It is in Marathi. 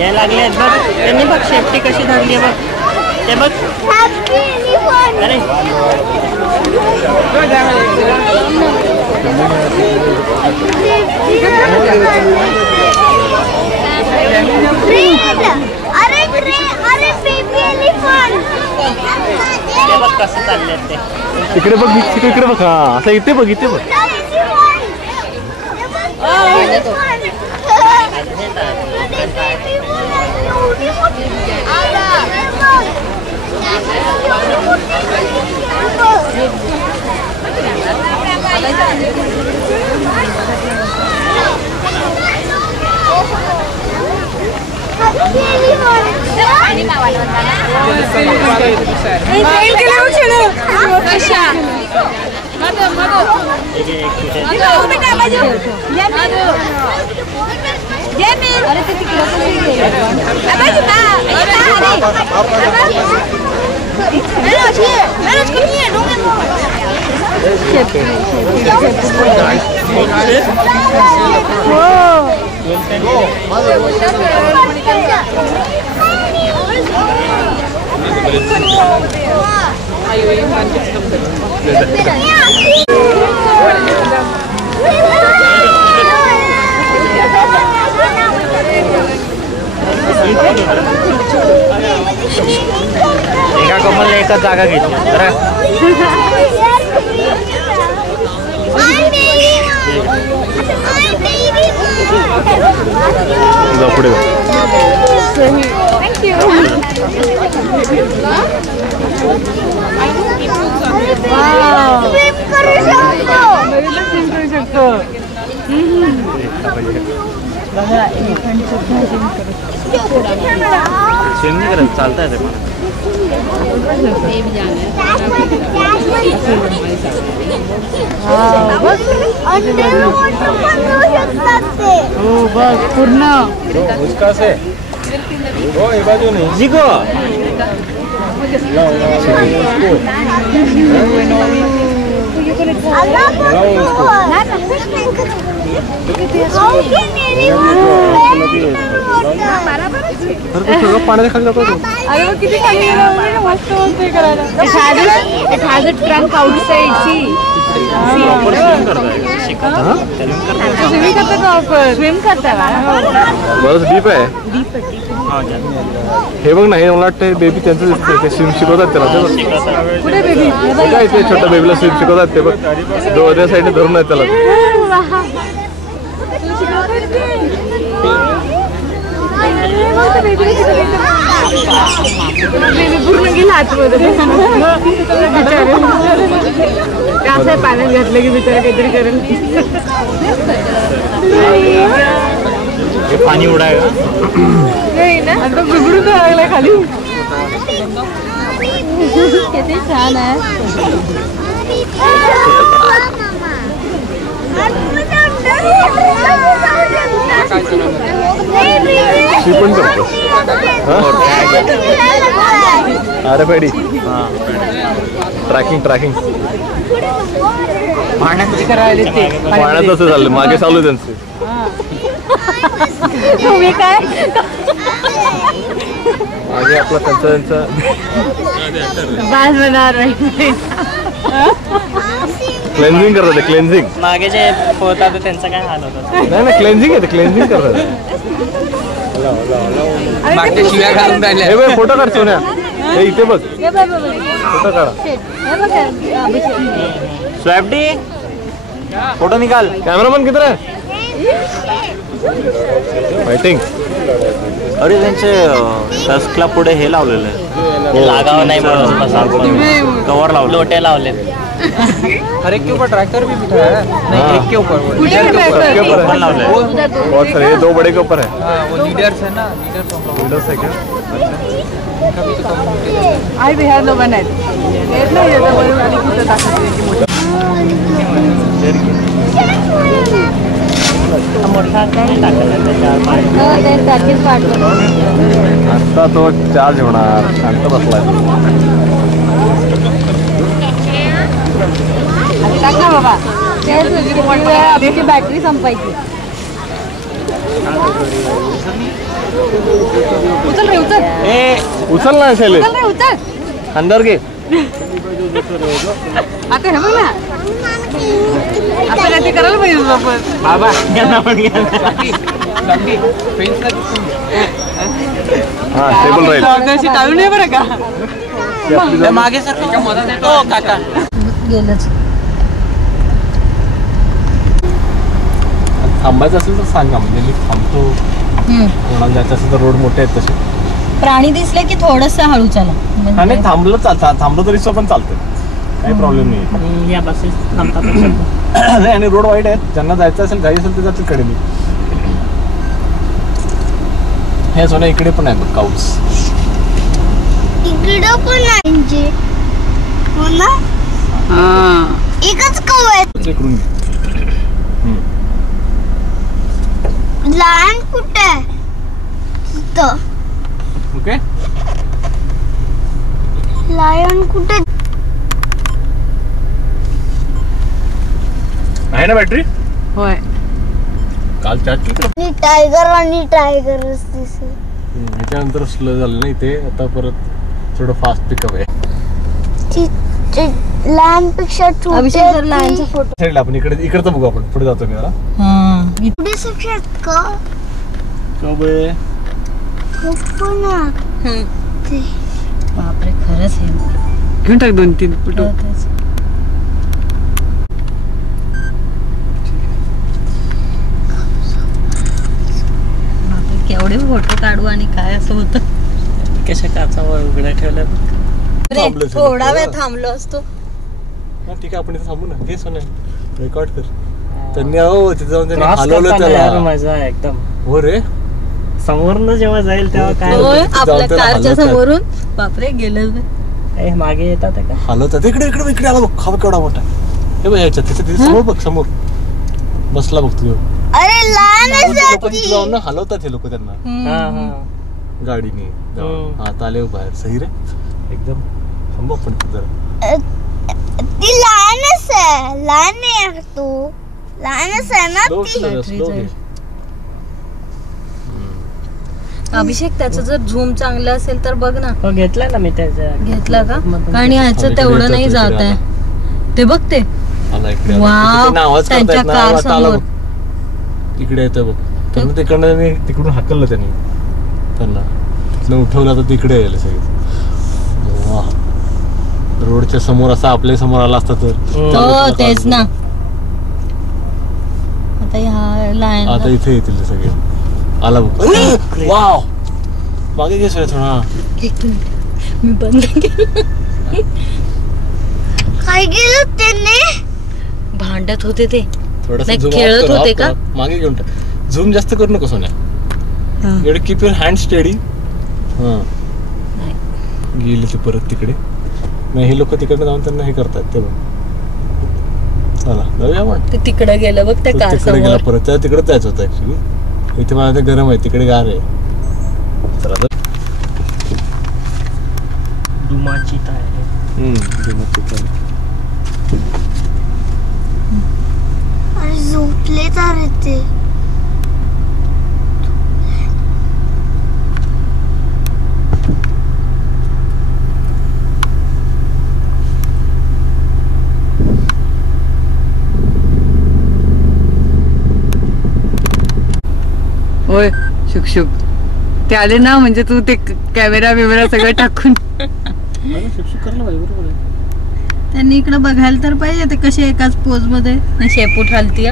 यायला लागले आहेत बघ. त्यांनी बघ शेफ्टी कशी धरली आहे बघ. ते बघ. अरे बघ कसं चालले ते. इकडे बघ, इकडे बघ. हा असं इथे बघ, इथे बघ. एका कमलने एकच जागा घेतली. पुढे स्विमिंग करत चालता येते मला. हो बघ पूर्ण जिगो पाण्याच्या खाली जातो. अरे मग किती खाली मस्त मस्त करायला. It has a trunk outside. See. Swimming करतात ऑफर. स्विम करता बरंच डीप आहे. हे बघ ना, हे मला वाटतं बेबी त्यांचं दिसतंय. ते स्विम शिकवतात त्याला. कुठे बेबी? काय ते छोट्या बेबीला स्विम शिकवतात ते बघ. दोन्ही साईडने धरून आहेत त्याला. पूर्ण गेला आतमध्ये. कसं पाण्यात घातलं की बिचारा काहीतरी करेल. पाणी उडाय का आता बिघडून लागलाय खाली. किती छान आहे. पण करतो. अरे पेडी ट्रॅकिंग पाण्यात करायला ते पाण्यात असं झालं. मागे चालू त्यांचे. तुम्ही काय मागे आपला त्यांचा क्लेन्झिंग करतात ते. क्लेन्झिंग मागे जे पोहतात त्यांचं काय हाल होतं. नाही ना, क्लेन्झिंग आहे ते. क्लेन्झिंग करतात. शिव्या घालून राहिल्या. हे बघ फोटो काढ सोन्या. हे इथे बघ फोटो काढा. स्वॅप्टी फोटो निकाल. कॅमेरामॅन किती आहे फायटिंग. अरे त्यांचे टस्कला पुढे हे लावलेलं आहे. लागावं नाही म्हणून कवर लावलं. लोटे लावले. हर एक के ऊपर ट्रैक्टर भी बिठा है. नहीं, एक के ऊपर बहुत सारे. ये 2 बड़े के ऊपर है. वो लीडर्स है ना. लीडर्स है क्या? उनका भी तो कम्युनिटी है. आई बिहार लोग बनाए इतना ही होता बड़ी वाली की तो ताकत आता तो चार्ज होणार. शांत बसलाय. बाबा आपली बॅटरी संपायची. उचल रे उचल. उचल ना शैलेश, उचल रे उचल. अंदर घे. आता हे बघ ना, आता ते करायला पाहिजे आपण. बाबा यांना पण घ्या. हा टेबल राहील. अशी टाळू नये बरं का. मागे सर काका गेलंच. थांबायचं असेल तर सांगा, म्हणजे मी थांबतो. कोणाला जायचं असेल तर रोड मोठे आहेत तसे. प्राणी दिसले की थोडस हळू चाला. हा नाही, थांबलं तरी पण चालतं, काही प्रॉब्लेम नाही. आणि या बसेस थांबतात. नाही, आणि रोड वाईट आहेत, ज्यांना जायचं असेल घाई असेल ते जातील कडेने. हे सोन्या इकडे पण आहे बघ काऊस. इकडं पण आहे हो ना. एकच कौ आहे. इकडून घे. लहान कुठे आहे तिथं. ओके, लायन कुठे आहे ना बॅटरी. होय. काल चार्ज आणि टायगरच दिसत. ह्याच्यानंतर स्लो झालं नाही ते, आता परत थोडं फास्ट पिकअप आहे. लहानपेक्षा अभिषेक जर लहानचा फोटो. साईडला आपण इकडचं बघू, आपण पुढे जातो मी जरा. पुढे शकत का बापरे खरंच हे घेऊन टाक 2-3 फोटो. केवढे फोटो काढू आणि काय असं होतं. कशा काचावर उघड्या ठेवल्या. थोडा वेळ थांबलो असतो. ठीक आहे, आपण इथे थांबू ना. घे सोन्या, रेकॉर्ड कर. त्यांनी तिथे जाऊन त्यांनी हलवलं त्याला. मजा एकदम. हो रे, समोरून जेव्हा जाईल तेव्हा काय आपल्या कारच्या समोरून बापरे गेलं. मागे येतात का हलवतात. इकडे आला बघ, खावा केवढा मोठा. हे बघ याच्यात तिथे समोर बघ, समोर बसला बघ तुझ्या. अरे लहान जाऊन ना हलवतात हे लोक त्यांना गाडीने. आता आले बाहेर. सही रे एकदम. थांबव पण जरा. ती लहानच आहे. लहान नाही आहे तू. लहानच आहे ना ती. अभिषेक त्याचं जर झूम चांगलं असेल तर बघ ना. घेतला ना मी त्याच्या. घेतला का. आणि ह्याचं तेवढं नाही जात आहे ते. बघ ते. वाव, त्यांच्या कार समोर इकडे येतं बघ. त्यांना तिकडनं तिकडून हाकललं त्यांनी. त्यांना तिथनं उठवलं तर तिकडे यायला सगळे. रोडच्या समोर असा आपल्या समोर आला असता तर. हो तेच ना. आता ह्या लाईन आता इथे येतील ते सगळे. आला बघ. वाव, मागे घे सगळं थोडा. मी बंद केलं. काय गेलं त्यांनी. भांडत होते ते. थोडंसं नाही, खेळत होते का. मागे घेऊन टाक. झूम जास्त करू नको सोन्या. एवढे कीप युअर हँड स्टेडी. गेले ते परत तिकडे. नाही, हे लोक तिकडे जाऊन त्यांना हे करतात ते बघ. चला जाऊया आपण. ते तिकडे गेलं बघ त्या कार तिकडे गेला समोर. परत. त्या तिकडे जायचं होतं ऍक्च्युली. इथे मला ते गरम आहे, तिकडे गार आहे. चला दुमाची ताय. अरे झोपले तर ते. होय शुक ते आले ना, म्हणजे तू ते कॅमेरा बिमेरा सगळं टाकून. त्यांनी इकडे बघायला तर पाहिजे ते कसे एकाच पोज मध्ये शेपूट हलती.